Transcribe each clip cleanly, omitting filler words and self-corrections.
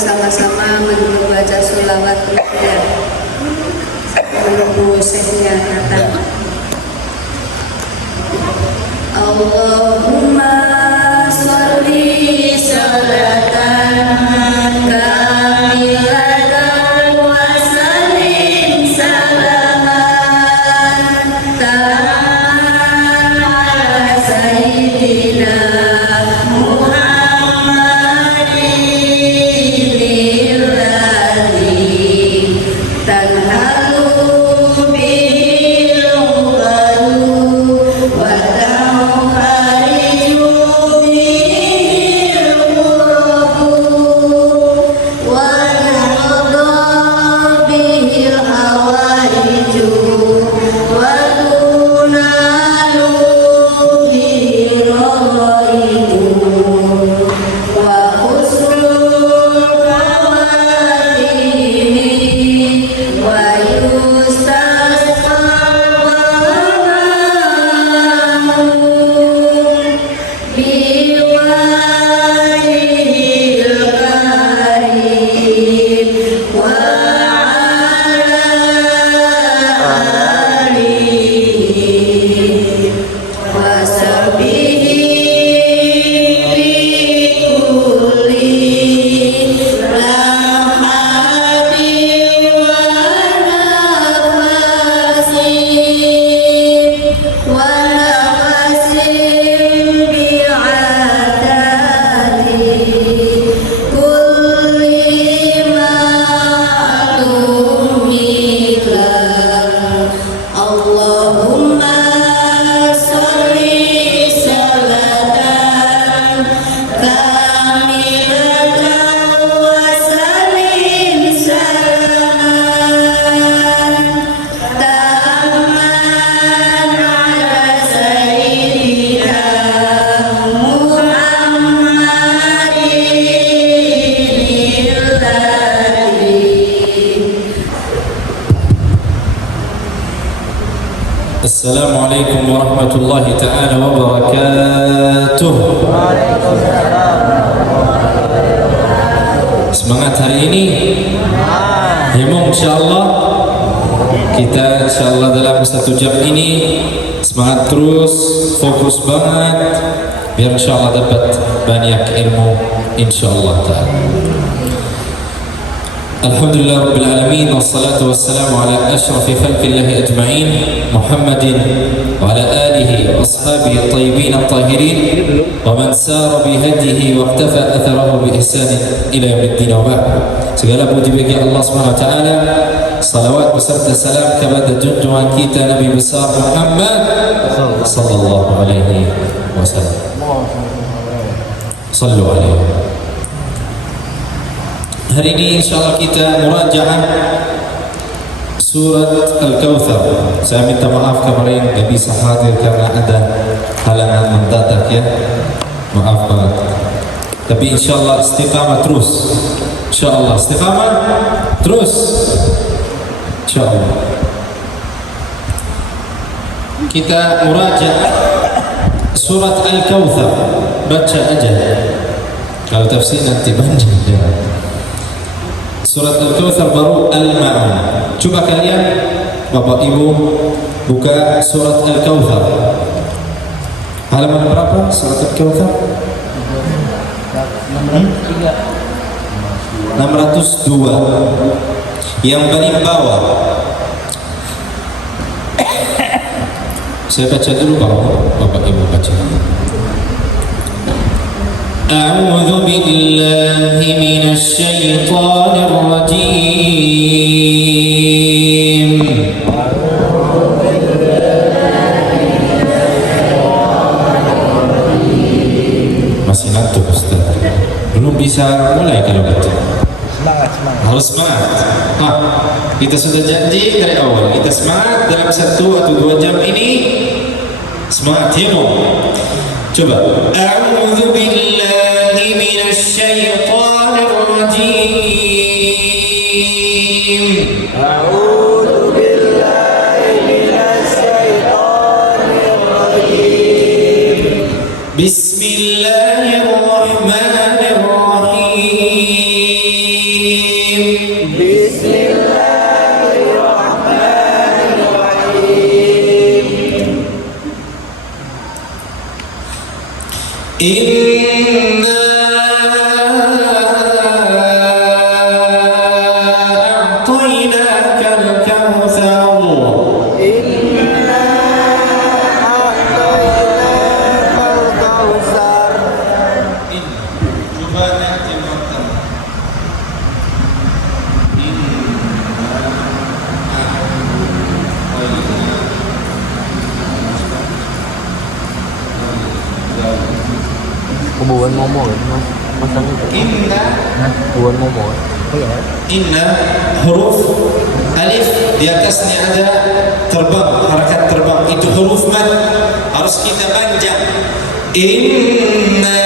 bersama-sama membaca sholawat ruqyah. Menunggu syekhnya datang. Allahumma sholli sholatan kamilatan wa sallim salaman ta'ala sayyidina Muhammadin alladhi tanhalu bil uqadu wa ta'hariju bil qulubu wa taqda bil hawaiju wa tunalu bil ghaibu wa husnul khawatimi wa yustasqa biwajhil karim wa ala alihi wa sahbihi fi kulli lamhatin wa nafasin bi'adadi kulli ma'lumilah. Allahumma sholli sholatan kamilatan wa sallim salaman ta'amman ala sayyidina Muhammadin alladhi. Assalamualaikum warahmatullahi ta'ala wabarakatuh. Semangat hari ini. Himung insyaAllah. Kita insyaAllah dalam 1 jam ini semangat terus, fokus banget biar insyaAllah dapat banyak ilmu insyaAllah ta'ala. Alhamdulillah Rabbil Alamin, wassalatu wassalamu ala ashrafil khalqillahi ajma'in, Muhammadin wa ala alihi wa ashabihi at-tayyibin at-tahirin wa man sara bihadihi wa iqtafa atharahu bi ihsanin ila yaumiddin wa ba'd. Segala puji bagi Allah Subhanahu wa taala, salawat beserta salam kepada junjungan kita Nabi besar Muhammad sallallahu alaihi wasallam. Sallu alaihi. Hari ini insyaAllah kita murajaah surat Al-Kautsar. Saya minta maaf kemarin gak bisa hadir karena ada halangan mendadak ya. Maaf banget. Tapi insyaAllah istiqamah terus. InsyaAllah istiqamah terus. InsyaAllah. Kita murajaah surat Al-Kautsar. Baca aja. Kalau tafsir nanti panjang ya. Surat Al-Kautsar baru Al-Ma'un. Coba kalian Bapak Ibu buka surat Al-Kautsar. Halaman berapa surat Al-Kautsar? 602. Yang paling bawah. Saya baca dulu Bapak Ibu baca. أعوذ بالله من الشيطان الرجيم. Masih ngantuk Ustaz. Belum bisa mulai kalau baca. Harus semangat. Kita sudah janji dari awal. Kita semangat dalam 1 atau 2 jam ini. Semangat ya mau. Coba. A'udzu billahi minasy syaithanir rajim. A'udzu billahi minasy syaithanir rajim. Bismillahirrahmanirrahim. Momo mas masang itu. Inna. Bukan Momo. Inna huruf alif di atasnya ada terbang, harakat terbang, itu huruf mad, harus kita panjang. Inna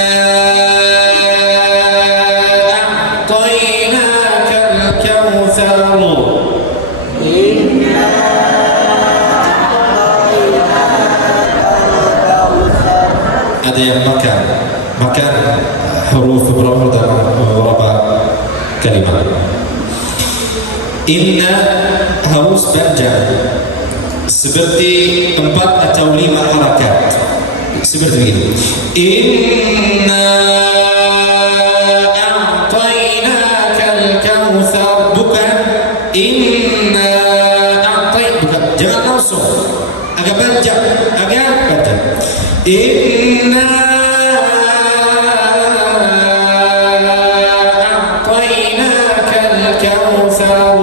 a'tainaka al-kautsar. Ada yang makan huruf beberapa kalimat. Inna harus panjang seperti 4 atau 5 harakat seperti ini. Inna a'tainaka al-kautsar, bukan inna bukan, jangan langsung, agak panjang. Inna a'tainaka al-kautsar.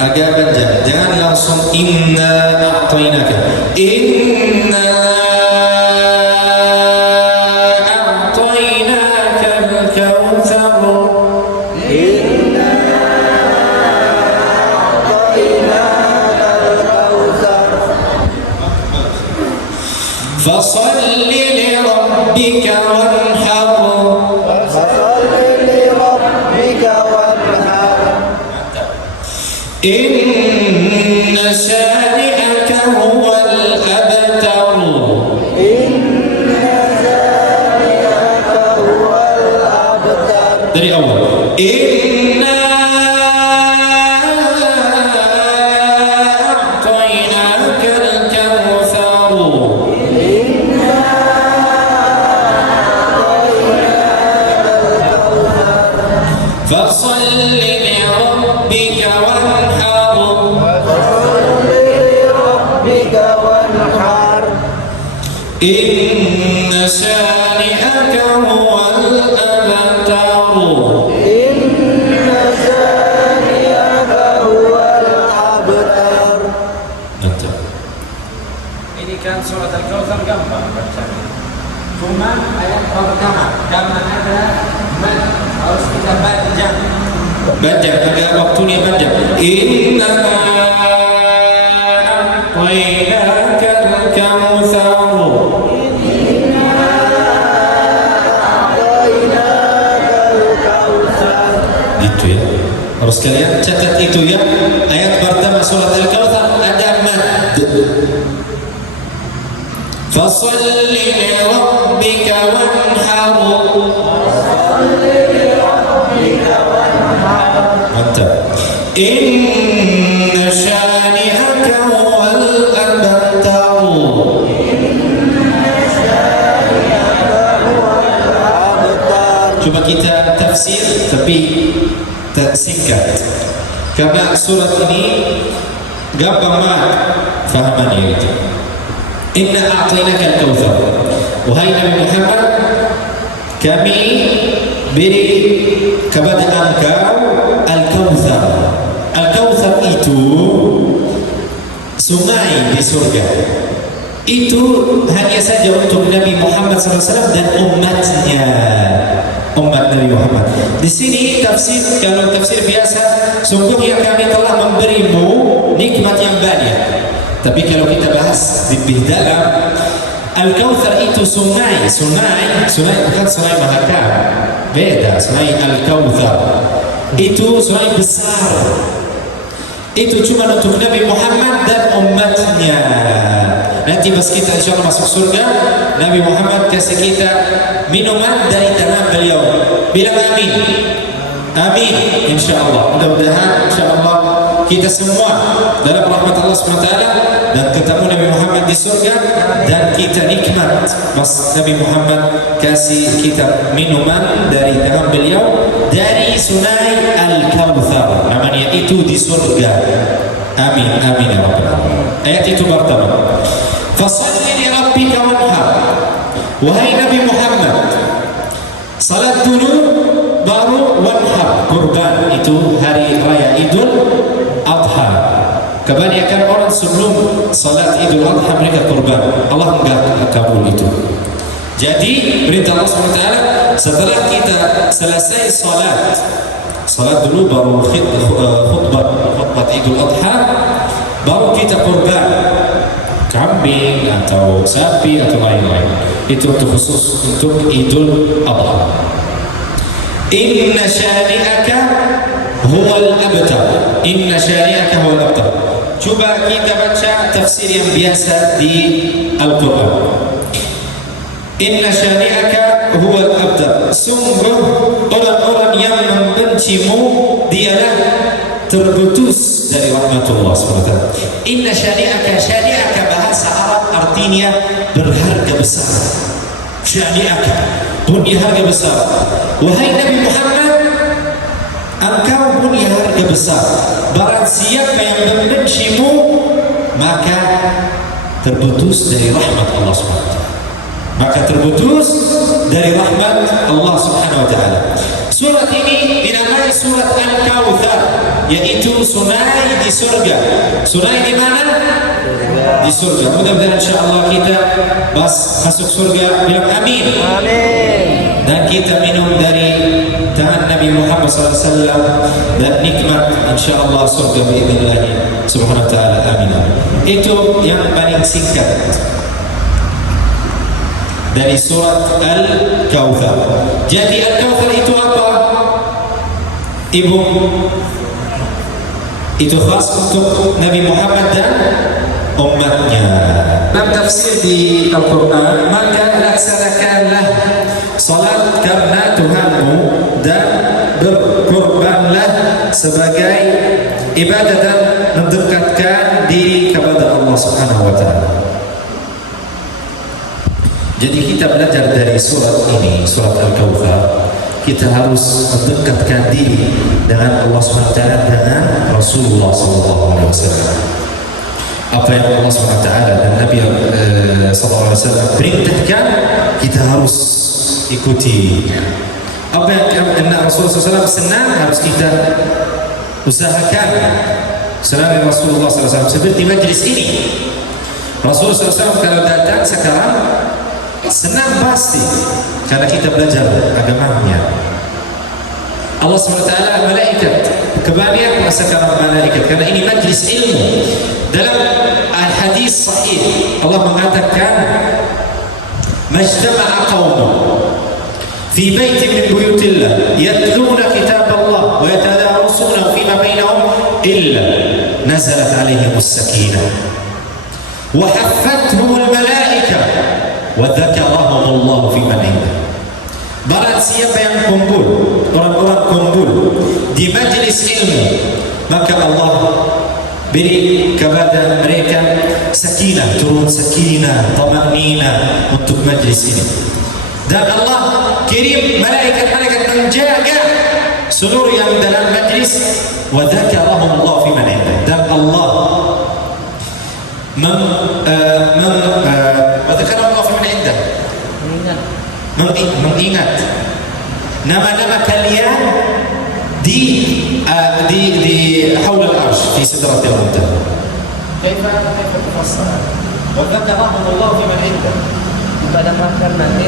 Agak panjang, jangan langsung inna a'tainaka. Inna a'tainaka al-kautsar. Fasalli li rabbika wanhar. Inna shani'aka huwal abtar. Dari awal. Inna a'tainaka al-kautsar. Fasalli li rabbika wanhar. Inna shani'aka huwal abtar. Ini kan surat Al-Kautsar gampang bacanya. Cuma ayat pertama karena ada mad harus kita panjang. Baca pada waktunya panjang. Inna a'tainaka al-kautsar. Gitu ya. Harus kalian catat itu ya. Ayat pertama surat Al-Kautsar ada mad. Fasalli li rabbika wanhar. Mantap. Inna shani'aka huwal abtar. Coba kita tafsir tapi singkat karena surat ini gampang banget fahamannya itu. Inna a'tainaka al-kautsar. Wahai Nabi Muhammad, kami beri kepada engkau al-kautsar. Al-kautsar itu sungai di surga. Itu hanya saja untuk Nabi Muhammad SAW dan umatnya, umat Nabi Muhammad. Di sini tafsir, kalau tafsir biasa, sungguhnya kami telah memberimu nikmat yang banyak. Tapi kalau kita bahas lebih dalam, Al-Kautsar itu sungai bukan sungai Mahakam, beda. Sungai Al-Kautsar itu sungai besar. Itu cuma untuk Nabi Muhammad dan umatnya. Nanti pas kita insya Allah masuk surga, Nabi Muhammad kasih kita minuman dari tangan beliau. Bilang amin. Amin, insya Allah. Mudah-mudahan insya Allah kita semua dalam rahmat Allah SWT dan ketemu Nabi Muhammad di surga, dan kita nikmat mas Nabi Muhammad kasih kita minuman dari tangan beliau dari sungai Al-Kautsar, namanya itu di surga. Amin, amin ya Rabbal Alamin. Ayat itu pertama. Fasalli li rabbika wanhar. Wahai Nabi Muhammad, salat dulu baru wanhar, kurban, itu hari raya Idul Adha. Kebanyakan orang sebelum salat Idul Adha mereka kurban. Allah enggak kabul itu. Jadi perintah Allah SWT, setelah kita selesai salat dulu baru khutbah Idul Adha, baru kita kurban kambing atau sapi atau lain-lain. Itu untuk khusus untuk Idul Adha. Inna syani'aka huwal abtar. Inna syani'aka huwal abtar. Coba kita baca tafsir yang biasa di Al-Quran. Inna syani'aka huwal abtar. Sungguh orang-orang yang membencimu dialah terputus dari rahmatullah SWT. Inna syani'aka, syani'aka bahasa Arab artinya berharga besar. Syani'aka punya harga besar. Wahai Nabi Muhammad, engkau punya harga besar. Barang siapa yang membencimu, maka terputus dari rahmat Allah SWT. Maka terputus dari rahmat Allah Subhanahu wa taala. Surat ini dinamai surat Al-Kautsar, yaitu sungai di surga. Sungai di mana? Di surga. Mudah-mudahan insyaallah kita masuk surga, bilang amin. Amin. Dan kita minum dari tangan Nabi Muhammad SAW dan nikmat insyaallah surga biidznillah subhanahu wa ta'ala. Amin. Itu yang paling singkat dari surat Al-Kautsar. Jadi Al-Kautsar itu apa? Ibu, itu khas untuk Nabi Muhammad dan umatnya. Dalam tafsir di Al-Quran, maka laksanakanlah salat karena Tuhanmu dan berkorbanlah sebagai ibadah dan mendekatkan diri kepada Allah Subhanahu wa taala. Jadi kita belajar dari surat ini, surat Al-Kautsar, kita harus mendekatkan diri dengan Allah SWT dengan Rasulullah SAW. Apa yang Allah SWT dan Nabi SAW perintahkan, kita harus ikuti. Apa yang Rasulullah SAW senang, harus kita usahakan selama Rasulullah SAW. Seperti majlis ini, Rasulullah SAW kalau datang sekarang senang pasti karena kita belajar agamanya. Allah SWT malaikat kebanyakan sekarang malaikat karena ini majlis ilmu. Dalam hadis sahih Allah mengatakan majtama'a qaumun fi baitin min buyutillah yatluna kitab Allah wa yatadarasuna fima bainahum illa nazalat alaihimus sakinah wa haffathumul malaikah wa dzakarahumullah fi man indah. Barang siapa yang kumpul, orang-orang kumpul di majlis ilmu, maka Allah beri kepada mereka sakinah, turun sakinah, tamanina untuk majlis ini. Dan Allah kirim malaikat-malaikat menjaga seluruh yang dalam majlis, wa dzakarahumullah fi man indah. Dan Allah mengingat nama-nama kalian di haul al-arsh fi sidratil muntaha. Kaifa tufassal? Wa dzakarahumullah fi man indah. Pada mahsyar nanti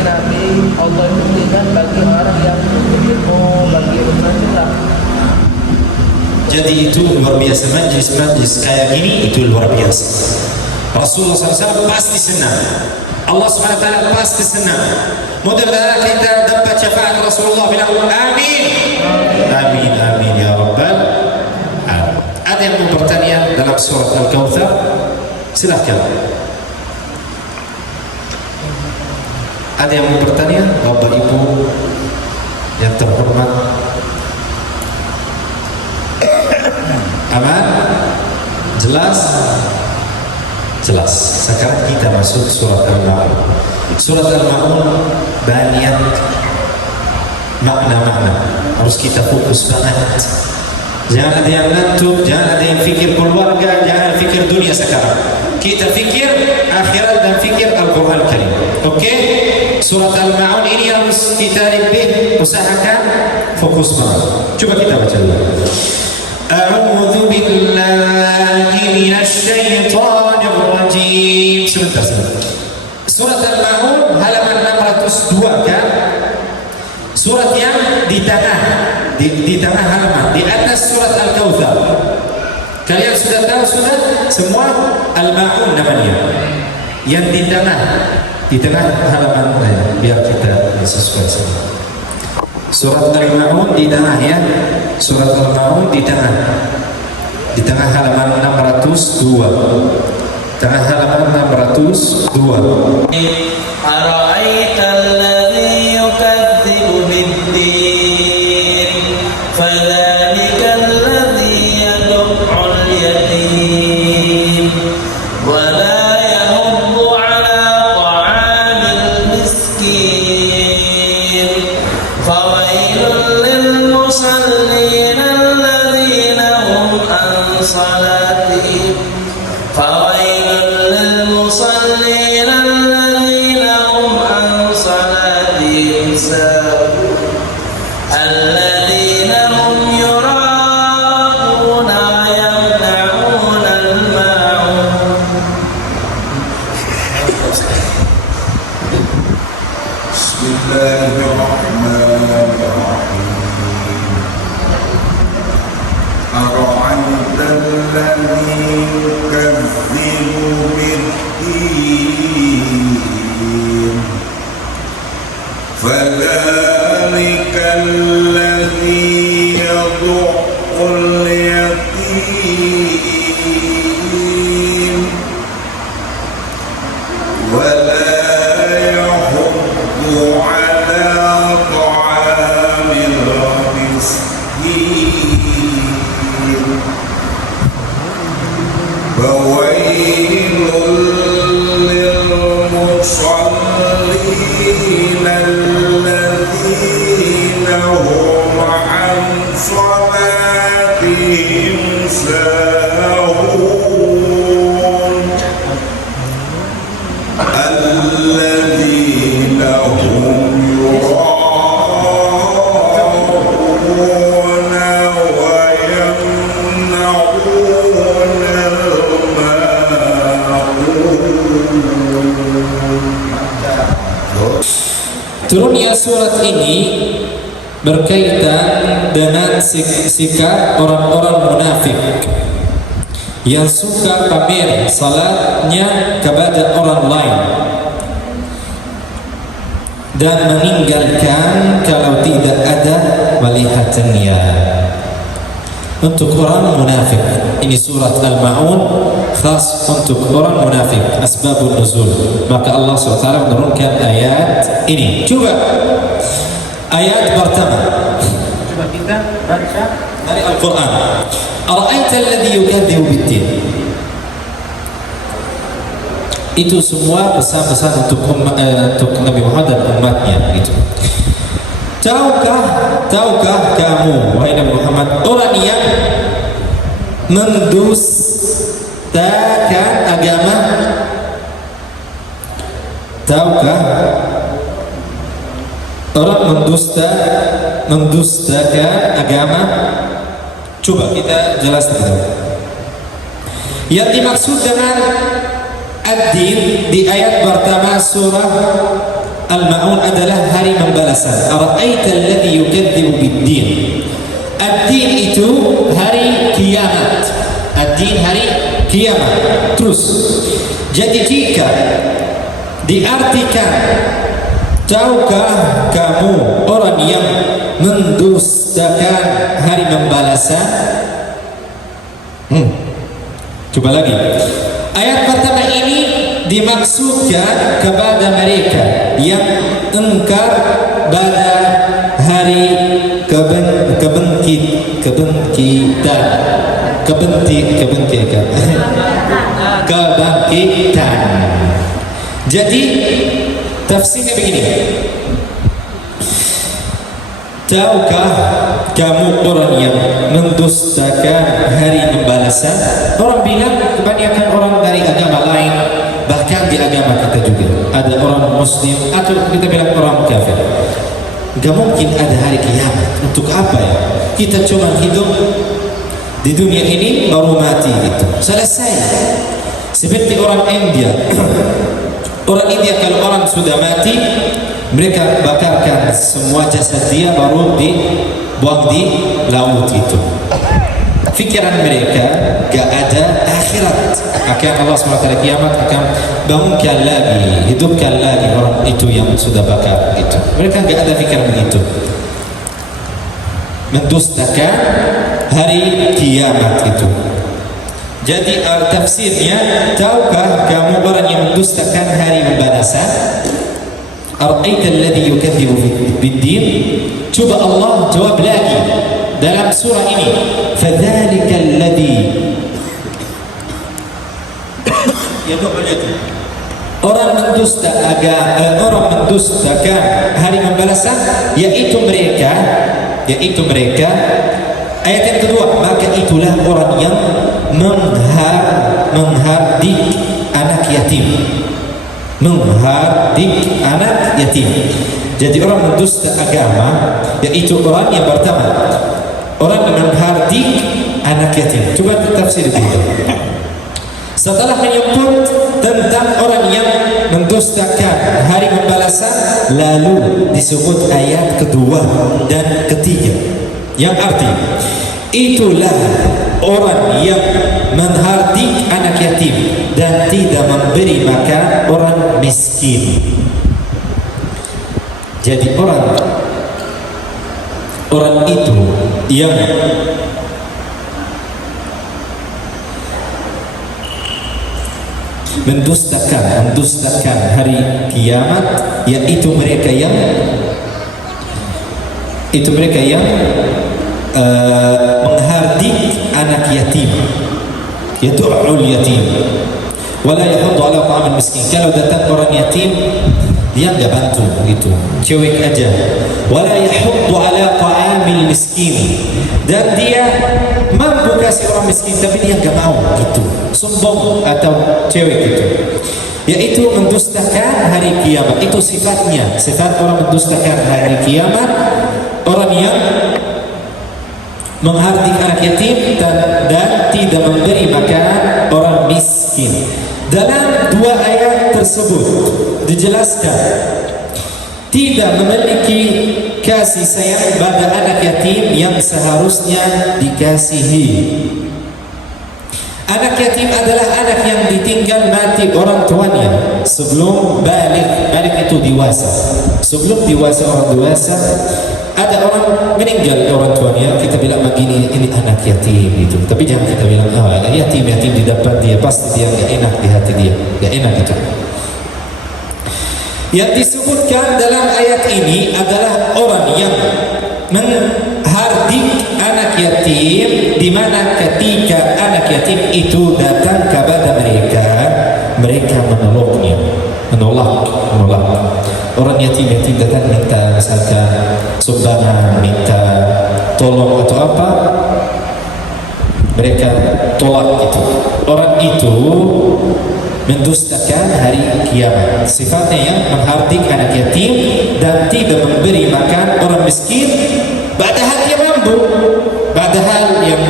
Allah itu berikan bagi orang yang berilmu, bagi umat Islam. Jadi itu luar biasa, majlis-majlis kayak gini itu luar biasa. Rasulullah SAW pasti senang, Allah SWT pasti senang. Mudah-mudahan kita dapat syafaat Rasulullah, bilang amin. Amin, amin ya Rabbal alamin. Ada yang mau bertanya dalam surat Al-Kautsar? Silahkan. Ada yang mau bertanya? Bapak Ibu yang terhormat. Aman? Jelas? Jelas. Sekarang kita masuk surat Al-Ma'un. Surat Al-Ma'un banyak makna-makna, harus kita fokus banget. Jangan ada yang ngantuk, jangan ada yang fikir keluarga, jangan fikir dunia sekarang. kita fikir akhirat dan fikir Al-Quran Karim. Oke? Surat Al-Ma'un ini harus kita lebih usahakan fokus banget. Coba kita baca dulu. A'udzu billahi minasy syaithanir rajim. Sebentar. Surat Al-Ma'un halaman 602 kan? Surat yang di tengah halaman, di atas surat Al-Kautsar. Kalian sudah tahu semua Al-Ma'un namanya. Yang di tengah halaman biar kita sesuai sama. Surat Al-Ma'un di tengah ya. Surat Al-Ma'un di tengah halaman 602. Tengah halaman 602. Ara'aital ladzi yukadzibu bid-din fadzalikal ladzi yad'ul yatim wa la yahuddu 'ala ta'amil miskin fawailul lil musallin alladhina hum an salatihim fawailul lil musallin alladhina hum an salatihim sahun alladhina hum yura'una yamna'una al-ma'un. Bismillahirrahmanirrahim. Ara'aita alladhi yukadzibu bid-din fadhalika alladhi yad'ul yatim wa la yahuddu 'ala ta'amil miskin fawailul lil musallin alladhina hum 'an salatihim sahun alladhina hum yura'una wa yamna'una al-ma'un. Turunnya surat ini berkaitan dengan sikap orang-orang munafik yang suka pamer salatnya kepada orang lain dan meninggalkan kalau tidak ada melihatnya. Untuk orang munafik, ini surat Al-Ma'un khas untuk orang munafik, asbabun nuzul. Maka Allah SWT menurunkan ayat ini. Coba ayat pertama, coba kita baca dari Al-Quran. Ara'aita alladhi yukadzibu bid-din. Itu semua pesan-pesan untuk Nabi Muhammad dan umatnya gitu. Tahukah kamu wahai Nabi Muhammad orang yang mendustakan agama? Tahukah orang mendustakan agama? Coba kita jelaskan dulu. Yang dimaksud dengan ad-din di ayat pertama surah Al-Ma'un adalah hari pembalasan. Ara'aita alladhi yukadzibu bid-din. Ad-din itu hari kiamat. Ad-din hari kiamat. Terus, jadi jika diartikan, tahukah kamu orang yang mendustakan hari pembalasan? Coba lagi. Ayat pertama ini dimaksudkan kepada mereka yang engkar pada hari kebangkitan. Jadi tafsirnya begini. Tahukah kamu orang yang mendustakan hari pembalasan. Orang bilang kebanyakan orang dari agama lain, bahkan di agama kita juga ada orang muslim atau kita bilang orang kafir, gak mungkin ada hari kiamat. Untuk apa ya? Kita cuma hidup di dunia ini baru mati gitu, selesai. Seperti orang India. Orang India kalau orang sudah mati, mereka bakarkan semua jasad dia baru dibuang di laut itu. Pikiran mereka gak ada akhirat. Akan Allah SWT kiamat akan bangunkan lagi, hidupkan lagi orang itu yang sudah bakar itu. Mereka gak ada pikiran begitu. Mendustakan hari kiamat itu. Jadi tafsirnya, tahukah kamu orang yang mendustakan hari pembalasan? Ara'aita alladhi yukadzibu bid-din? Coba Allah jawab lagi dalam surah ini. Fadzalika alladhi orang mendustakan hari pembalasan, yaitu mereka ayat yang kedua, maka itulah orang yang menghardik anak yatim. Menghardik anak yatim. Jadi orang mendusta agama, yaitu orang yang pertama, orang yang menghardik anak yatim. Coba tafsir itu. Setelah menyebut tentang orang yang mendustakan hari pembalasan, lalu disebut ayat kedua dan ketiga, yang arti itulah orang yang menghardik anak yatim dan tidak memberi makan orang miskin. Jadi orang itu yang mendustakan hari kiamat, yaitu mereka yang menghardik anak yatim, yaitu ul yatim. Wala yahuddu ala ta'amil miskin. Kalau datang orang yatim, dia enggak bantu gitu, cuek aja. Wala yahuddu ala ta'amil miskin. Dan dia mampu kasih orang miskin, tapi dia enggak mau gitu, sombong atau cewek gitu. Yaitu mendustakan hari kiamat. Itu sifatnya, sifat orang mendustakan hari kiamat, orang yang menghardik anak yatim dan tidak memberi makan orang miskin. Dalam dua ayat tersebut dijelaskan tidak memiliki kasih sayang pada anak yatim yang seharusnya dikasihi. Anak yatim adalah anak yang ditinggal mati orang tuanya sebelum balik itu dewasa. Sebelum dewasa, orang dewasa, ada orang meninggal orang tuanya, kita bilang begini, ini anak yatim itu. Tapi jangan kita bilang yatim di depan dia, pasti dia gak enak di hati dia, gak enak itu. Yang disebutkan dalam ayat ini adalah orang yang menghardik anak yatim, di mana ketika anak yatim itu datang kepada mereka menolak. Orang yatim datang minta misalkan sumbangan, minta tolong atau apa, mereka tolak itu. Orang itu mendustakan hari kiamat. Sifatnya yang menghardik anak yatim dan tidak memberi makan orang miskin, padahal dia mampu, padahal yang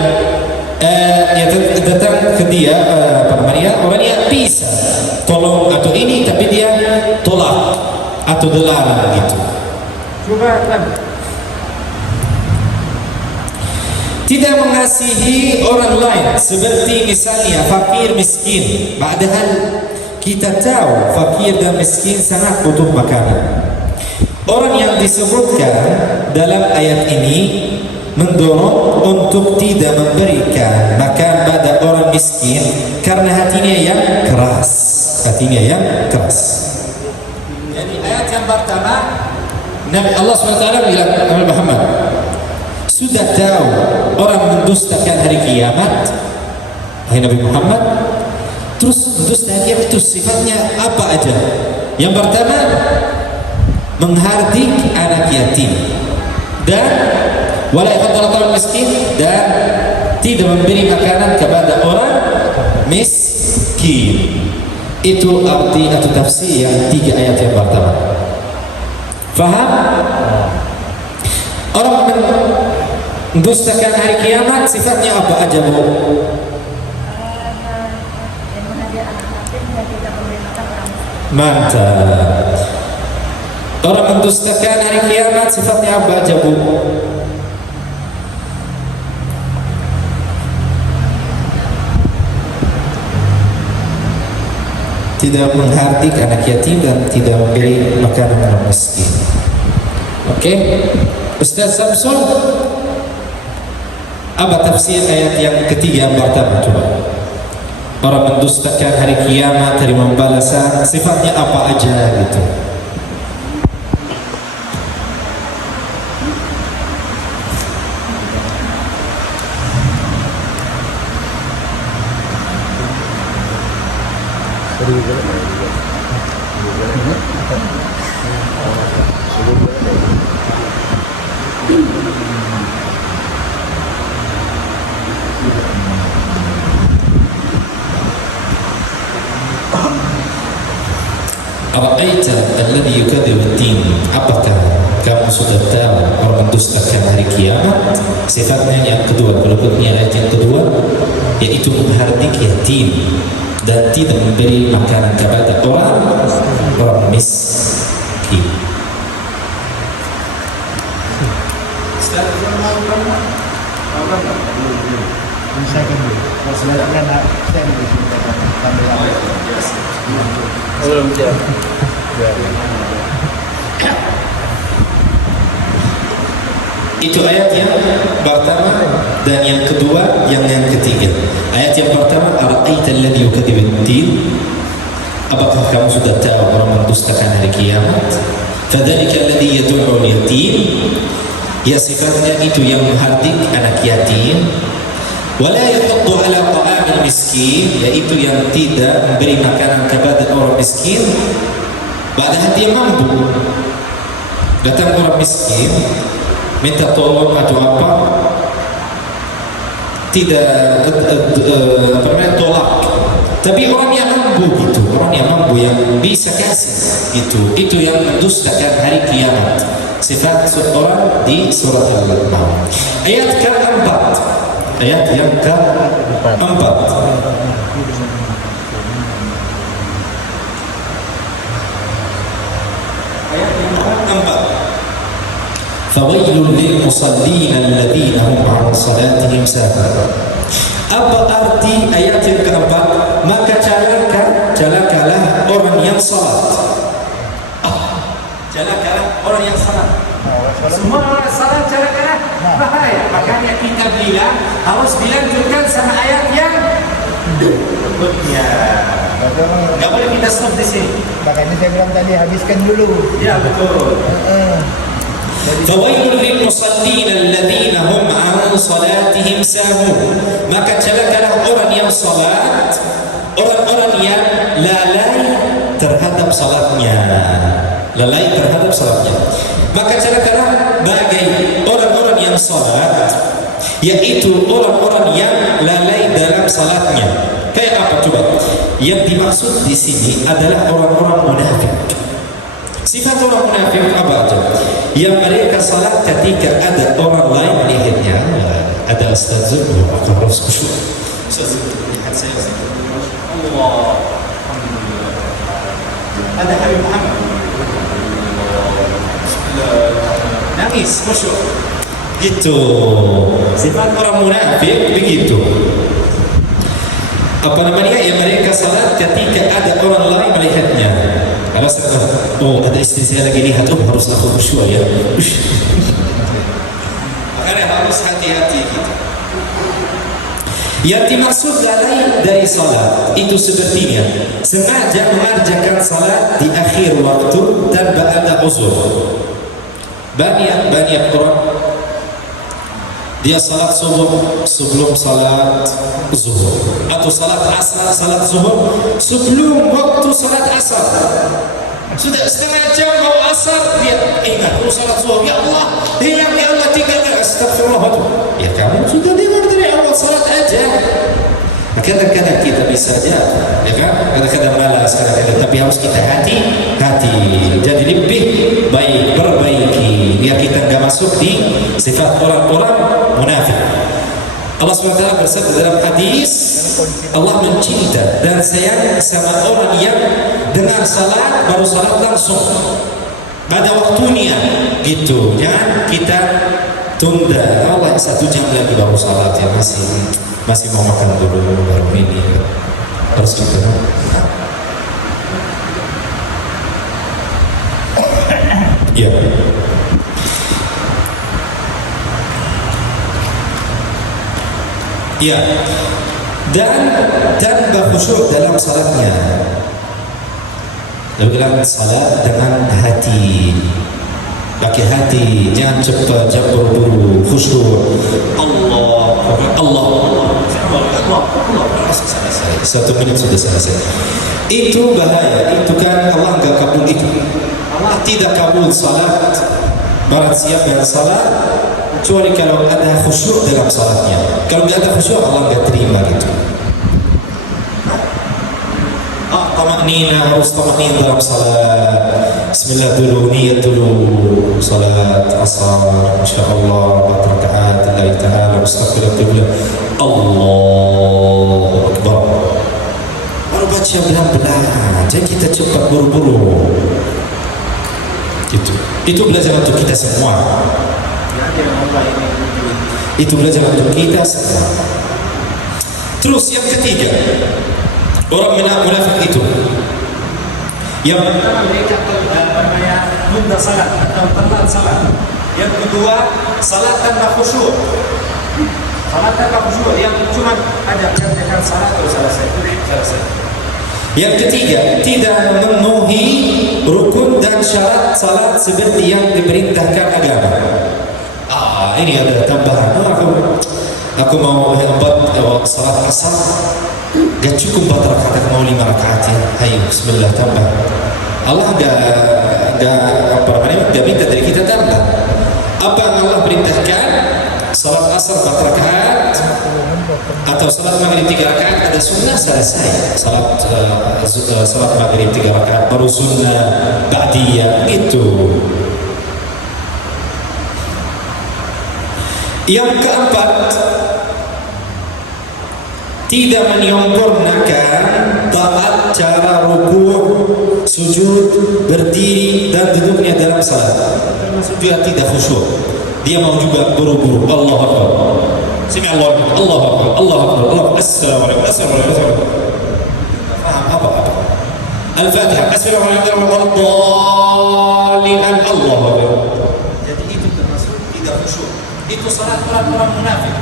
datang ke dia orang yang bisa tolong atau ini, tapi dia tolak atau dilarang gitu. Coba kan. Tidak mengasihi orang lain, seperti misalnya fakir miskin, padahal kita tahu fakir dan miskin sangat butuh makanan. Orang yang disebutkan dalam ayat ini mendorong untuk tidak memberikan makan pada orang miskin karena hatinya yang keras. Jadi ayat yang pertama, Nabi Allah SWT bilang kepada Muhammad, sudah tahu orang mendustakan hari kiamat, hai Nabi Muhammad, terus mendustakan kiamat itu sifatnya apa aja? Yang pertama, menghardik anak yatim dan wala yahuddu ala miskin, dan tidak memberi makanan kepada orang miskin. Itu arti atau tafsir yang 3 ayat yang pertama. Faham? Orang mendustakan hari kiamat sifatnya apa aja, Bu? Mantap. Orang mendustakan hari kiamat sifatnya apa aja, Bu? Tidak menghardik anak yatim dan tidak memberi makanan orang miskin. Oke, Ustaz Samsul, apa tafsir ayat yang ketiga yang pertama? Coba. Orang mendustakan hari kiamat, hari pembalasan, sifatnya apa aja gitu? Ara'aita alladhi yukadzdzibu ad-din, apakah kamu sudah tahu orang mendustakan hari kiamat? Sifatnya yang kedua, berikutnya ayat yang kedua, yaitu menghardik yatim dan tidak memberi makanan kepada orang miskin. Itu ayat yang pertama, dan yang kedua yang ketiga. Ayat yang pertama, ara'aita alladhi yukadzibu ad-din, apakah kamu sudah tahu orang mendustakan hari kiamat? Fadzalika alladhi yad'u al-yatim, ya sifatnya itu yang menghardik anak yatim. Wala yahuddu ala ta'amil miskin, yaitu yang tidak memberi makanan kepada orang miskin. Padahal dia mampu. Datang orang miskin minta tolong atau apa, tidak tolak. Tapi orang yang mampu gitu, orang yang mampu yang bisa kasih itu yang mendustakan hari kiamat. Sifat seorang di surat Al-Maun. Ayat keempat. Ayat yang keempat. Fawailul lil musallin alladzina hum 'an salatihim sahun. Apa arti ayat yang keempat? Maka celakalah orang yang salat. Celakalah orang yang salat. Semua orang salat celakalah bahaya. Makanya kita bilang harus dilanjutkan sama ayat yang berikutnya. Gak boleh kita stop di sini. Makanya saya bilang tadi habiskan dulu. Ya betul. Fawailul lil musallin alladzina hum 'an salatihim sahun. Maka celakalah orang yang salat, orang-orang yang lalai terhadap salatnya. Lalai terhadap salatnya. Maka celakalah bagi orang-orang yang salat, yaitu orang-orang yang lalai dalam salatnya. Kayak apa coba? Yang dimaksud di sini adalah orang-orang munafik. Sifat orang munafik apa aja? Yang mereka salat ketika ada orang lain melihatnya. Ada Ustaz Zul, aku harus khusyuk. Ustaz Zul, lihat saya. Allah. Ada Habib Muhammad. Nangis, khusyuk. Gitu. Sifat orang munafik begitu. Apa namanya? Yang mereka salat ketika ada orang lain melihatnya. Kalau ada istri saya lagi lihat, harus aku khusyuk ya. Makanya harus hati-hati gitu. Yang dimaksud lalai dari salat itu sepertinya sengaja mengerjakan salat di akhir waktu tanpa ada uzur. Banyak orang dia salat subuh sebelum salat zuhur, atau salat asar, salat zuhur sebelum waktu salat asar. Sudah setengah jam mau asar, dia ingat salat zuhur. Ya Allah, hilang ya Allah, tinggalkan. Astagfirullah. Ya kamu sudah dengar dari awal salat aja. Kadang-kadang kita bisa saja, ya kan? Kadang-kadang malas, kadang-kadang, tapi harus kita hati-hati. Jadi lebih baik perbaiki biar kita nggak masuk di sifat orang-orang munafik. Allah SWT bersabda dalam hadis, Allah mencinta dan sayang sama orang yang dengar salat baru salat langsung pada waktunya, gitu. Jangan kita tunda. Allah 1 jam lagi baru salat, ya masih mau makan dulu baru ini, harus gitu. Ya. Ya, dan berkhusyuk dalam salatnya. Dia bilang salat dengan hati, pakai hati, jangan cepat, jangan buru-buru, khusyuk. Allah, selesai. 1 menit sudah selesai. Itu bahaya. Itu kan Allah enggak kabul itu. Allah tidak kabul salat. Barang siapa yang salat kecuali kalau ada khusyuk dalam salatnya. Kalau tidak ada khusyuk, Allah nggak terima gitu. Tamaknina, harus tamaknina dalam salat. Bismillah dulu, niat dulu. Salat asar, insyaallah 4 rakaat, lillahi ta'ala, astagfirullah. Allahu Akbar. Baru baca benar-benar. Jangan kita cepat buru-buru. Gitu. Itu belajar untuk kita semua. Itu belajar untuk kita semua. Terus yang ketiga, orang munafik itu yang pertama mereka tunda salat atau telat salat. Yang kedua, salat tanpa khusyuk. Salat tanpa khusyuk yang cuma ada kerjakan salat atau selesai. Yang ketiga, tidak memenuhi rukun dan syarat salat seperti yang diperintahkan agama. Ini ada tambahan. Aku mau buat salat asar, gak cukup 4 rakaat, aku mau 5 rakaat ya. Ayo, bismillah tambah. Allah gak minta dari kita tambah. Apa yang Allah perintahkan? Salat asar 4 rakaat atau salat maghrib 3 rakaat, ada sunnah selesai. Salat maghrib 3 rakaat baru sunnah ba'diyah itu. Yang keempat, tidak menyempurnakan taat cara rukuk, sujud, berdiri dan duduknya dalam salat. Termasuk juga tidak khusyuk. Dia mau juga buru-buru. Allahu Akbar. Sami Allahu Akbar. Allahu Akbar. Allahu Akbar. Allahu Assalamualaikum. Assalamualaikum. Faham apa? Al-Fatihah. Assalamualaikum warahmatullahi wabarakatuh. Allahu Akbar. Jadi itu termasuk tidak khusyuk. Itu salat orang-orang munafik.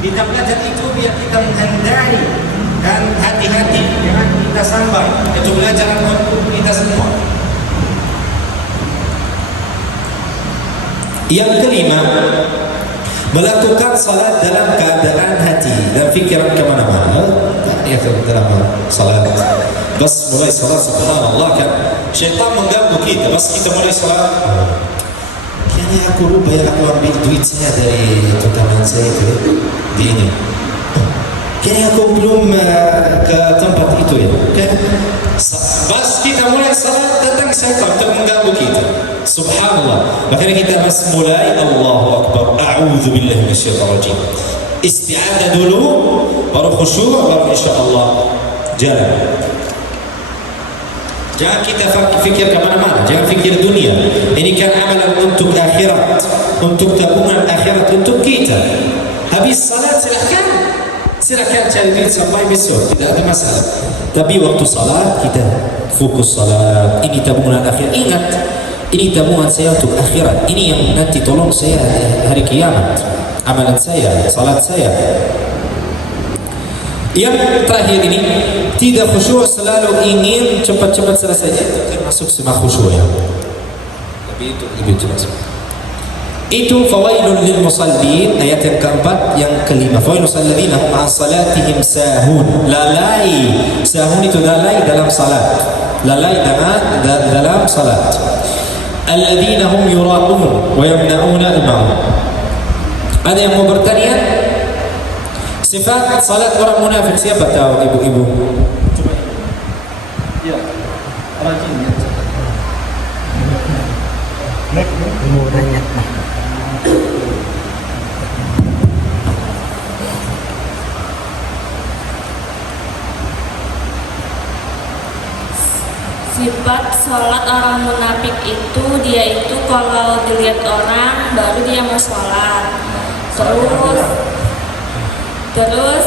Kita belajar itu biar kita menghindari dan hati-hati, jangan kita sampai. Itu belajar untuk kita semua. Yang kelima, melakukan salat dalam keadaan hati dan pikiran kemana-mana. Ya, dalam salat. Bas mulai salat, subhanallah kan, syaitan mengganggu kita. Bas kita mulai salat, kayaknya aku lupa ya, aku ambil duit saya dari teman saya itu di ini. Kayaknya aku belum ke tempat itu ya. Kan? Bas kita mulai salat, datang syaitan untuk mengganggu kita. Subhanallah. Makanya kita harus mulai Allahu Akbar. A'udzu billahi minasyaitonir rajim. Isti'adzah dulu, baru khusyuk, baru insyaallah jalan. Jangan kita fikir kemana-mana, jangan fikir dunia. Ini kan amalan untuk akhirat, untuk tabungan akhirat untuk kita. Habis salat silakan cari duit sampai besok, tidak ada masalah. Tapi waktu salat kita fokus salat. Ini tabungan akhirat. Ingat, ini tabungan saya untuk akhirat. Ini yang nanti tolong saya hari kiamat. Amalan saya, salat saya. Yang terakhir ini, tidak khusyuk, selalu ingin cepat-cepat selesai. Termasuk semua khusyuk ya. Tapi itu lebih jelas. Itu fawailun lil musallin, ayat yang keempat. Yang kelima, fawailun lilladzina hum an salatihim sahun. Lalai. Sahun itu lalai dalam salat. lalai dalam salat. Alladzina hum yura'un wa yamna'una al-ma'un. Ada yang mau bertanya? Sifat salat orang munafik siapa tahu ibu-ibu? Ya, rajin ya. Sifat sholat orang munafik itu dia itu kalau dilihat orang baru dia mau sholat. Terus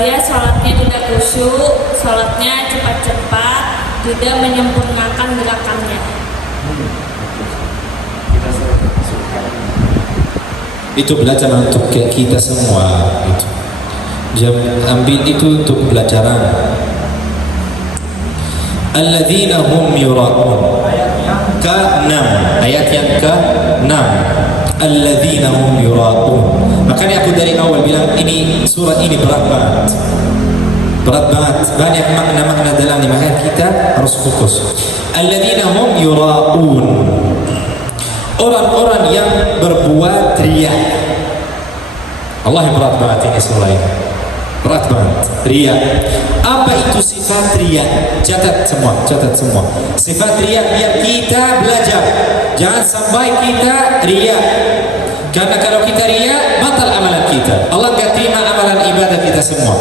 dia sholatnya tidak khusyuk, sholatnya cepat-cepat, tidak menyempurnakan gerakannya. Itu belajar untuk kita semua. Itu. Ambil itu untuk pelajaran. Alladzina hum yura'un. Ke-6, ayat yang ke-6. Alladzina hum yura'un. Makanya aku dari awal bilang ini surat ini berat banget. Berat banget, banyak makna-makna dalamnya, makanya kita harus fokus. Alladzina hum yura'un. Orang-orang yang berbuat riya. Allah yang berat banget ini surah ini. Berat banget, riya. Apa itu sifat riya? Catat semua. Sifat riya biar kita belajar. Jangan sampai kita riya. Karena kalau kita riya, batal amalan kita. Allah enggak terima amalan ibadah kita semua.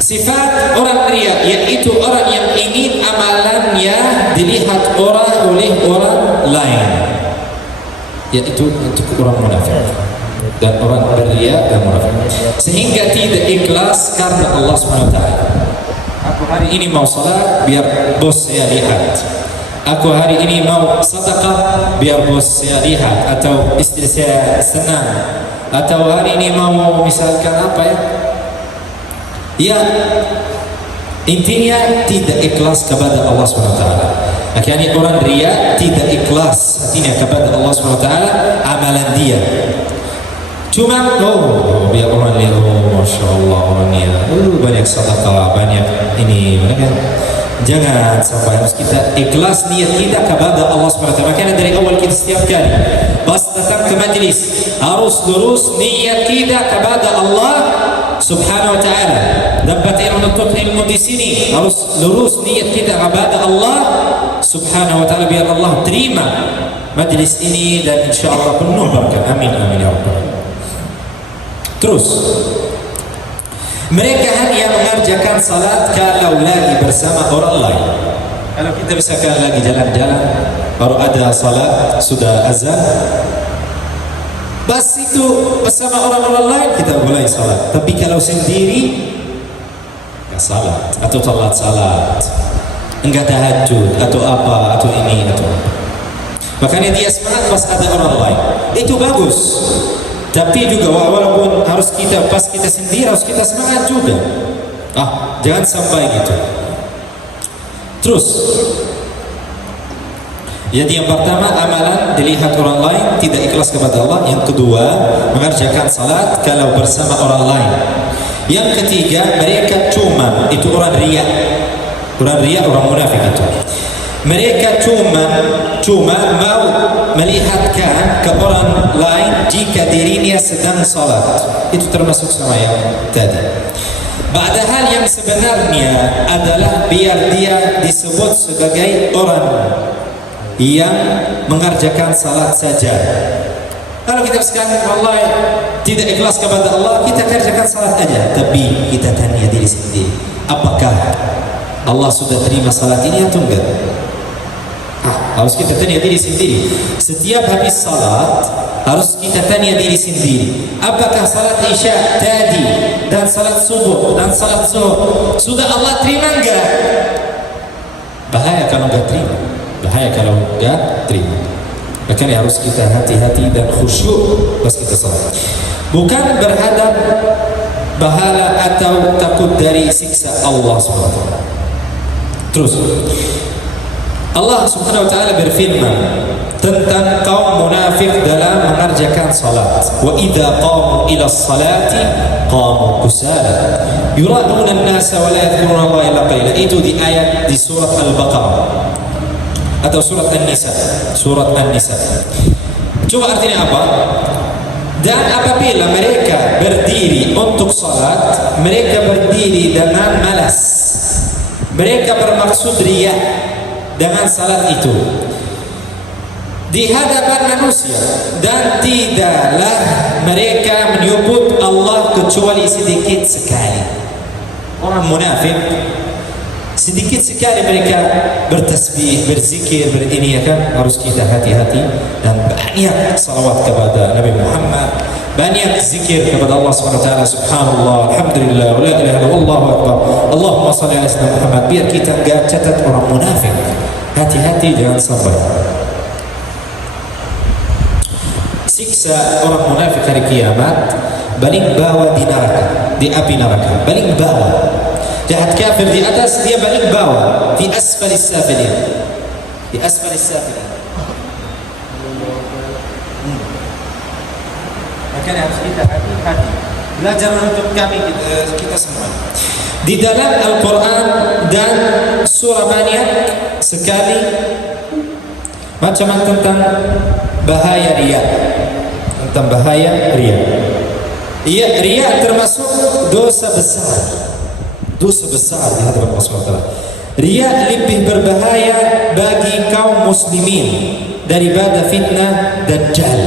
Sifat orang riya yaitu orang yang ingin amalannya dilihat oleh orang lain. Yaitu untuk orang munafik. Dan orang berriya dan munafik, sehingga tidak ikhlas karena Allah SWT. Aku hari ini mau salat biar bos saya lihat. Aku hari ini mau sedekah biar bos saya lihat atau istri saya senang. Atau hari ini mau misalkan apa ya? Ya, intinya tidak ikhlas kepada Allah SWT. Akhirnya orang riya tidak ikhlas hatinya kepada Allah SWT amalan dia. Cuma biar orang lihat, masya Allah orangnya banyak sedekah, banyak ini, kan? Jangan sampai harus kita ikhlas niat kita kepada Allah SWT. Makanya dari awal kita setiap kali pas datang ke majlis harus lurus niat kita kepada Allah Subhanahu wa Ta'ala. Dapat menuntut ilmu di sini harus lurus niat kita kepada Allah Subhanahu wa Ta'ala biar Allah terima majlis ini dan insya Allah penuh berkah. Amin amin ya rabbal. Terus mereka hanya mengerjakan salat kalau lagi bersama orang lain. Kalau kita misalkan lagi jalan-jalan baru ada salat, sudah azan, pas itu bersama orang-orang lain kita mulai salat. Tapi kalau sendiri enggak salat atau telat salat, enggak tahajud atau apa atau ini atau apa. Makanya dia semangat pas ada orang lain. Itu bagus. Tapi juga walaupun harus kita pas kita sendiri harus kita semangat juga. Jangan sampai gitu. Terus, jadi yang pertama amalan dilihat orang lain tidak ikhlas kepada Allah. Yang kedua mengerjakan salat kalau bersama orang lain. Yang ketiga mereka cuma itu orang riya. Orang riya orang munafik itu. Mereka cuma mau melihatkan ke orang lain jika dirinya sedang salat. Itu termasuk sama yang tadi. Padahal yang sebenarnya adalah biar dia disebut sebagai orang yang mengerjakan salat saja. Kalau kita sekarang Allah tidak ikhlas kepada Allah, kita kerjakan salat aja. Tapi kita tanya diri sendiri, apakah Allah sudah terima salat ini atau enggak? Harus kita tanya diri sendiri. Setiap habis salat harus kita tanya diri sendiri, apakah salat isya tadi dan salat subuh dan salat zuhur sudah Allah terima enggak? Bahaya kalau enggak terima. Bahaya kalau enggak terima. Makanya harus kita hati-hati dan khusyuk pas kita salat. Bukan berhadap bahala atau takut dari siksa Allah SWT. Terus Allah Subhanahu wa Ta'ala berfirman tentang kaum munafik dalam mengerjakan salat. Wa idza qamu ila salati قاموا كسالى يراءون الناس ولا يذكرون الله إلا قليلا. Itu di ayat di surat Al-Baqarah atau surat An-Nisa. Surat An-Nisa. Coba artinya apa? Dan apabila mereka berdiri untuk salat, mereka berdiri dengan malas. Mereka bermaksud riya dengan salat itu di hadapan manusia, dan tidaklah mereka menyebut Allah kecuali sedikit sekali. Orang munafik sedikit sekali mereka bertasbih, berzikir, berini, ya kan? Harus kita hati-hati dan banyak salawat kepada Nabi Muhammad, banyak zikir kepada Allah SWT. Subhanallah, alhamdulillah, la ilaha illallah, Allahu akbar, Allahumma shalli ala sayyidina Muhammad. Biar kita enggak catat orang munafik. Hati-hati, jangan sampai. Siksa orang munafik hari kiamat paling bawah di neraka, di api neraka, paling bawah. Jahat kafir di atas, dia paling bawah, di asfalis safilin, di asfalis safilin. Makanya harus kita hati-hati belajar untuk kami kita semua. Di dalam Al-Quran dan surah banyak sekali macam tentang bahaya riya, tentang bahaya riya. Riya termasuk dosa besar, dosa besar di hadapan Allah SWT. Riya lebih berbahaya bagi kaum muslimin daripada fitnah Dajjal.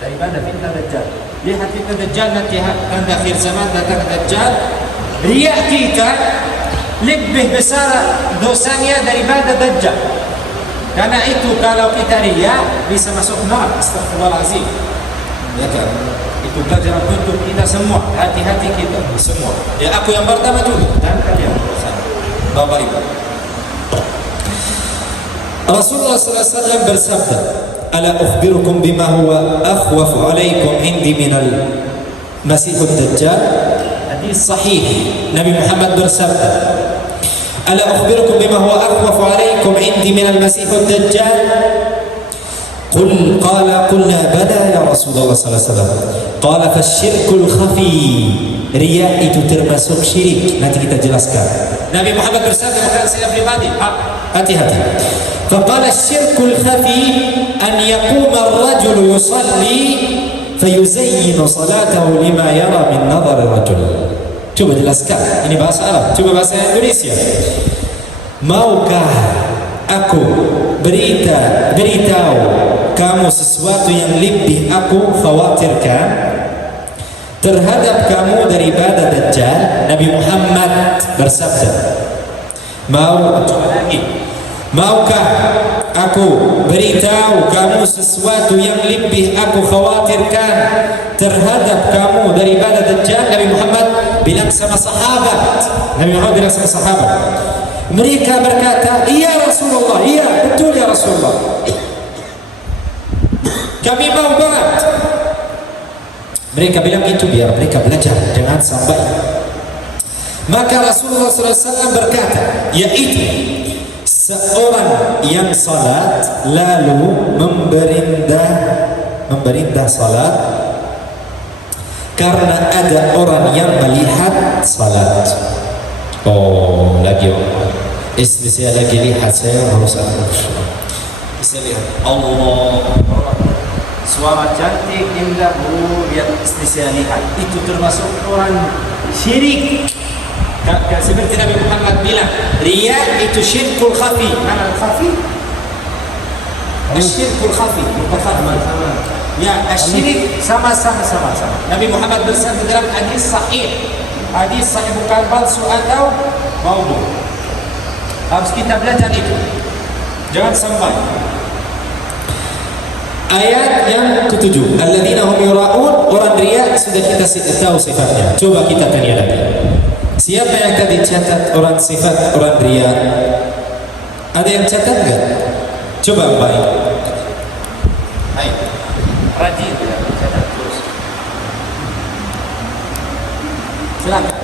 Daripada fitnah Dajjal. Lihat fitnah Dajjal nanti tanda akhir zaman datang Dajjal. Riya kita lebih besar dosanya daripada Dajjal. Karena itu kalau kita riya bisa masuk neraka. Astagfirullahaladzim. Ya kan? Itu pelajaran untuk kita semua. Hati-hati kita semua. Ya, aku yang pertama juga dan kalian. Bapak Ibu. Rasulullah SAW bersabda, "Ala ukhbirukum bima huwa akhwafu alaikum indi minal Masihud Dajjal." Hadis sahih. Nabi Muhammad bersabda, "Ala ukhbirukum bima huwa akhwafu alaikum indi minal Masihud Dajjal?" Qala qulna bala ya Rasulullah sallallahu alaihi wasallam. Qala fasyirkul khafi. Riya itu termasuk syirik. Nanti kita jelaskan. Nabi Muhammad bersabda, bukan saya pribadi. Hati-hati. Faqala syirkul khafi an yaquma ar-rajul yusalli fayuzayyinu salatahu lima yara min nadhar ar-rajul. Coba jelaskan. Ini bahasa Arab. Coba bahasa Indonesia. Maukah aku beritahu kamu sesuatu yang lebih aku khawatirkan terhadap kamu daripada Dajjal? Nabi Muhammad bersabda, maukah aku beritahu kamu sesuatu yang lebih aku khawatirkan terhadap kamu daripada Dajjal? Nabi Muhammad bilang sama sahabat. Mereka berkata, iya Rasulullah, iya betul ya Rasulullah, kami mau banget. Mereka bilang itu biar mereka belajar, jangan sampai. Maka Rasulullah SAW berkata, yaitu seorang yang salat lalu memberindah salat karena ada orang yang melihat salat. Oh, lagi istri saya lagi lihat, saya harus bisa lihat Allah, suara cantik, indah, lihat istri saya lihat. Itu termasuk orang syirik. Seperti Nabi Muhammad bilang, riya itu syirkul khafi. Mana khafi? Syirkul khafi. Ya, syirik sama-sama. Nabi Muhammad bersabda dalam hadis sahih. Hadis sahih bukan palsu atau maudhu. Harus kita belajar itu. Jangan sampai. Ayat yang ketujuh, alladzina hum yura'un, orang riya sudah kita tahu sifatnya. Coba kita tanya lagi. Siapa yang akan dicatat orang sifat orang riya? Ada yang catat enggak? Coba baik. Baik. Rajin ya, catat terus. Silakan.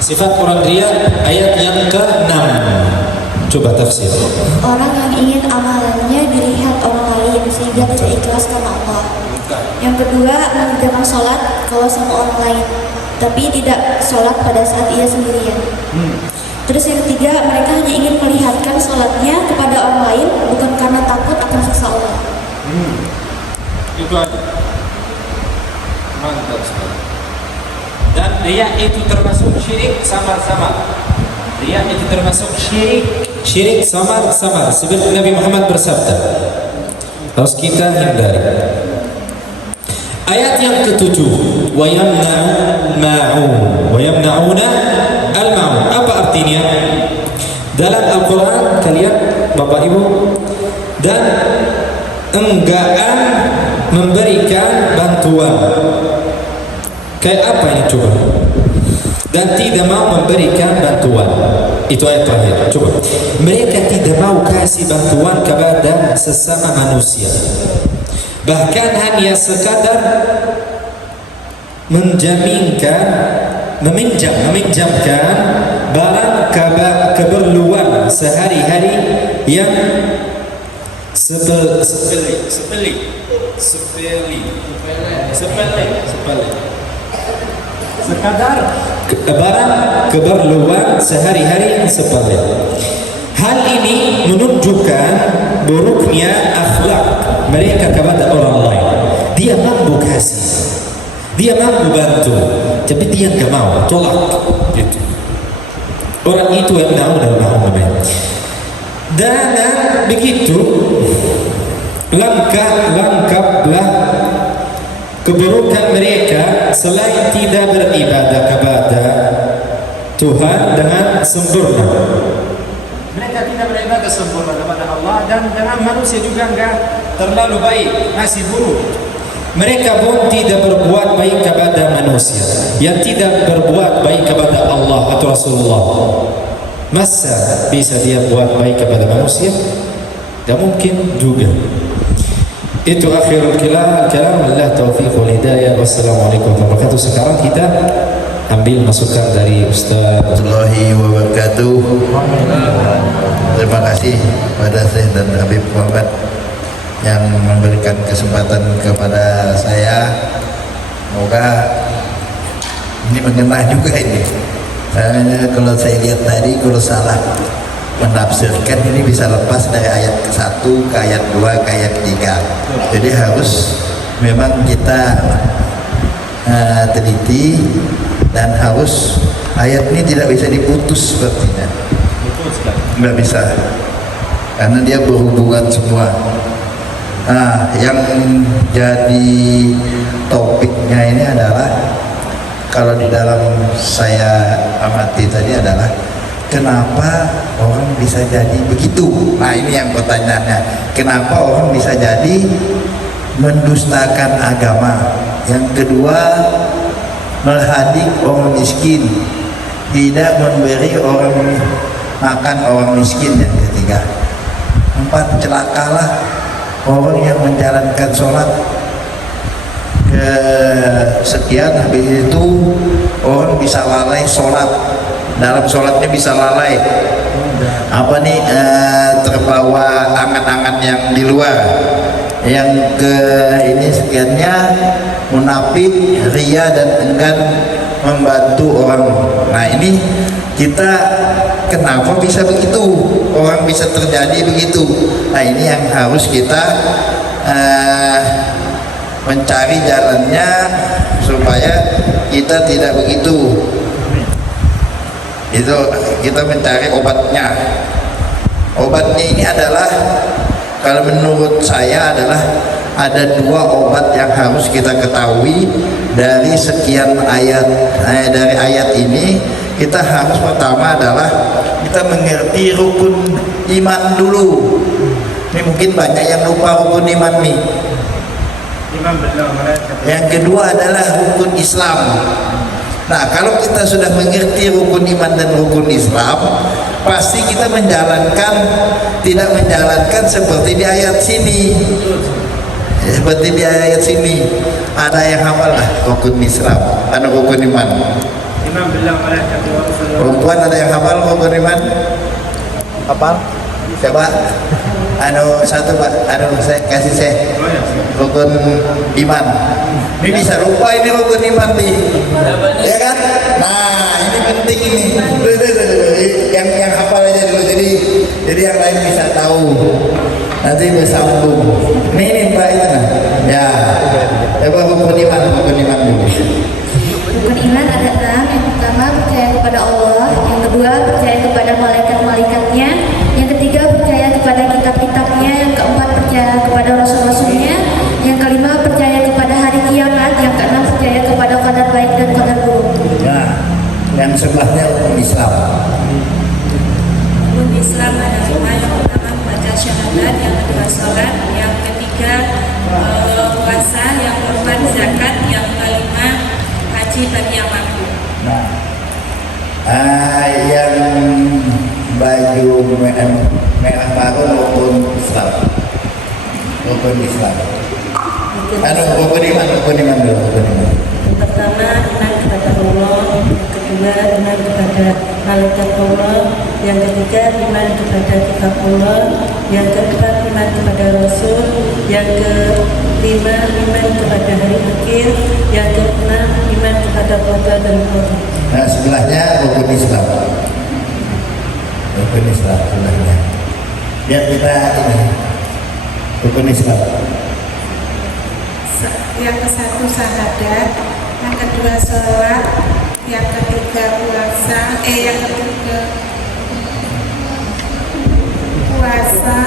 Sifat orang riya ayat yang ke-6. Coba tafsir. Orang yang ingin amalannya dilihat orang lain sehingga tidak ikhlas karena Allah. Yang kedua, mengerjakan sholat kalau sama orang lain, tapi tidak sholat pada saat ia sendirian. Terus yang ketiga, mereka hanya ingin melihatkan sholatnya kepada orang lain, bukan karena takut akan siksa Allah. Itu aja. Mantap sekali. Dan riya itu termasuk syirik samar-samar. Riya itu termasuk syirik samar-samar. Seperti Nabi Muhammad bersabda, harus kita hindari. Ayat yang ke-7, wa yamna'una al-ma'un. Apa artinya? Dalam Al-Quran, kalian Bapak Ibu, dan enggan memberikan bantuan. Kayak apa ini coba? Dan tidak mau memberikan bantuan. Itu ayat terakhir. Coba. Mereka tidak mau kasih bantuan kepada sesama manusia. Bahkan hanya sekadar meminjamkan barang keperluan sehari-hari yang sepele. Sekadar barang keperluan sehari-hari yang sepele. Hal ini menunjukkan buruknya akhlak mereka kepada orang lain. Dia mampu kasih, dia mampu bantu, tapi dia nggak mau, tolak. Gitu. Orang itu yang namanya. Dan begitu lengkaplah keburukan mereka selain tidak beribadah kepada Tuhan dengan sempurna. Mereka tidak beribadah sempurna kepada Allah, dan dengan manusia juga enggak terlalu baik, masih buruk. Mereka pun tidak berbuat baik kepada manusia, yang tidak berbuat baik kepada Allah atau Rasulullah. Masa bisa dia buat baik kepada manusia? Tidak mungkin juga. Itu akhirul kalam. Allah taufiq wal hidayah. Wassalamualaikum warahmatullahi wabarakatuh. Sekarang kita ambil masukan dari Ustaz warahmatullahi wabarakatuh. Terima kasih pada Syekh dan Habib Muhammad yang memberikan kesempatan kepada saya. Semoga ini mengena juga ini. Kalau saya lihat tadi, kalau salah menafsirkan ini bisa lepas dari ayat ke-1 ke ayat 2 ke ayat 3. Jadi harus memang kita teliti, dan harus ayat ini tidak bisa diputus sepertinya. Nggak bisa, karena dia berhubungan semua. Nah, yang jadi topiknya ini adalah, kalau di dalam saya amati tadi adalah, kenapa orang bisa jadi begitu? Nah, ini yang pertanyaannya. Kenapa orang bisa jadi mendustakan agama? Yang kedua, menghadik orang miskin, tidak memberi orang makan orang miskin. Yang ketiga, 4, celakalah orang yang menjalankan sholat sekian, habis itu orang bisa lalai sholat, dalam sholatnya bisa lalai, terbawa angan-angan yang di luar. Yang ke ini sekiannya munafik, ria, dan enggan membantu orang. Nah, ini kita kenapa bisa begitu? Orang bisa terjadi begitu. Nah, ini yang harus kita mencari jalannya supaya kita tidak begitu. Itu kita mencari obatnya. Obatnya ini adalah, kalau menurut saya adalah ada 2 obat yang harus kita ketahui dari sekian ayat. Dari ayat ini kita harus, pertama adalah kita mengerti rukun iman dulu. Ini mungkin banyak yang lupa rukun iman nih. Yang kedua adalah rukun Islam. Nah, kalau kita sudah mengerti rukun iman dan rukun Islam, pasti kita tidak menjalankan seperti di ayat sini. Seperti di ayat sini, ada yang hafal lah rukun Islam, ada rukun iman. Perempuan ada yang hafal rukun iman? Hafal? Coba, satu Pak, saya kasih saya. rukun iman. Ini bisa lupa ini rukun iman nih, ya kan? Nah ini penting ini. Yang hafal aja dulu, jadi yang lain bisa tahu. Nanti bersambung. Ini Pak itu nah. Ya, coba rukun iman dulu. Rukun iman ada 6. Yang pertama percaya kepada Allah, yang kedua percaya kepada malaikat-malaikatnya, yang ketiga percaya kepada kitab-kitabnya, yang keempat percaya kepada rasul-rasulnya, yang kelima percaya kepada hari kiamat, yang keenam percaya kepada qadar baik dan qadar buruk. Nah, yang sebelahnya rukun Islam. Rukun Islam ada 5. Yang pertama membaca syahadat, yang kedua sholat, yang ketiga puasa, yang keempat zakat, yang kelima haji bagi yang mampu. Nah, yang baju merah baru rukun Islam. Rukun Islam. Rukun iman dulu. Yang pertama iman kepada Allah, yang kedua iman kepada malaikat Allah, yang ketiga iman kepada kitab Allah, yang keempat iman kepada Rasul, yang kelima iman kepada hari akhir, yang keenam iman kepada qada dan qadar. Nah, sebelahnya rukun Islam. Rukun Islam sebelahnya. Biar kita ini rukun Islam. Yang ke-1 syahadat, yang kedua sholat, yang ketiga puasa, yang ketiga puasa,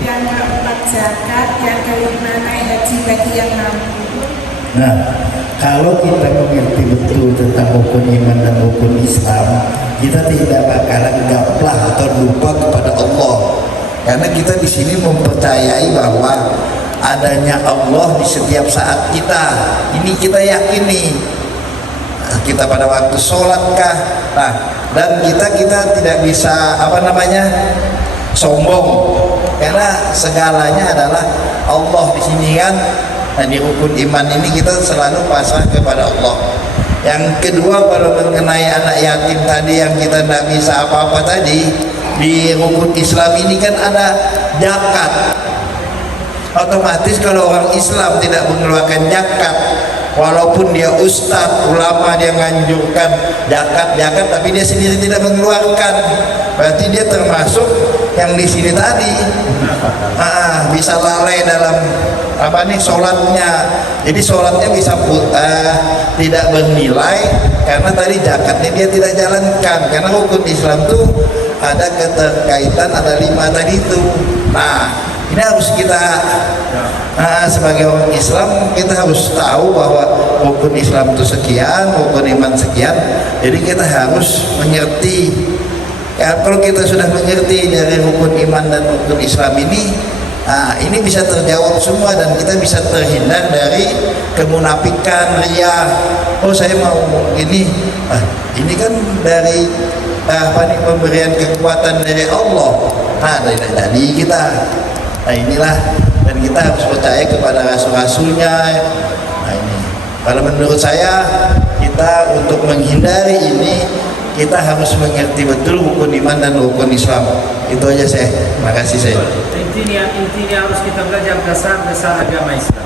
yang keempat zakat, yang kelima naik haji bagi yang mampu. Nah, kalau kita mengerti betul tentang rukun iman dan rukun Islam, kita tidak bakalan gaplah atau lupa kepada Allah. Karena kita di sini mempercayai bahwa adanya Allah di setiap saat kita. Ini kita yakini. Kita pada waktu sholatkah? Nah, dan kita tidak bisa sombong, karena segalanya adalah Allah di sini kan. Nah, di rukun iman ini kita selalu pasrah kepada Allah. Yang kedua, kalau mengenai anak yatim tadi yang kita tidak bisa apa-apa tadi, di rukun Islam ini kan ada zakat. Otomatis kalau orang Islam tidak mengeluarkan zakat, walaupun dia ustadz, ulama, dia menganjurkan zakat, tapi dia sendiri tidak mengeluarkan, berarti dia termasuk yang di sini tadi. Bisa lalai dalam sholatnya. Jadi sholatnya bisa tidak bernilai karena tadi zakatnya dia tidak jalankan. Karena hukum Islam itu ada keterkaitan, ada 5 tadi itu. Nah, ini harus kita sebagai orang Islam, kita harus tahu bahwa rukun Islam itu sekian, rukun iman sekian. Jadi kita harus mengerti. Ya, kalau kita sudah mengerti dari rukun iman dan rukun Islam ini bisa terjawab semua, dan kita bisa terhindar dari kemunafikan, riya. Oh, saya mau ini kan dari pemberian kekuatan dari Allah. Nah, dari kita. Nah, inilah, dan kita harus percaya kepada rasul-rasulnya. Nah, ini kalau menurut saya, kita untuk menghindari ini, kita harus mengerti betul rukun iman dan rukun Islam. Itu aja saya. Terima kasih saya. Intinya harus kita belajar dasar agama Islam.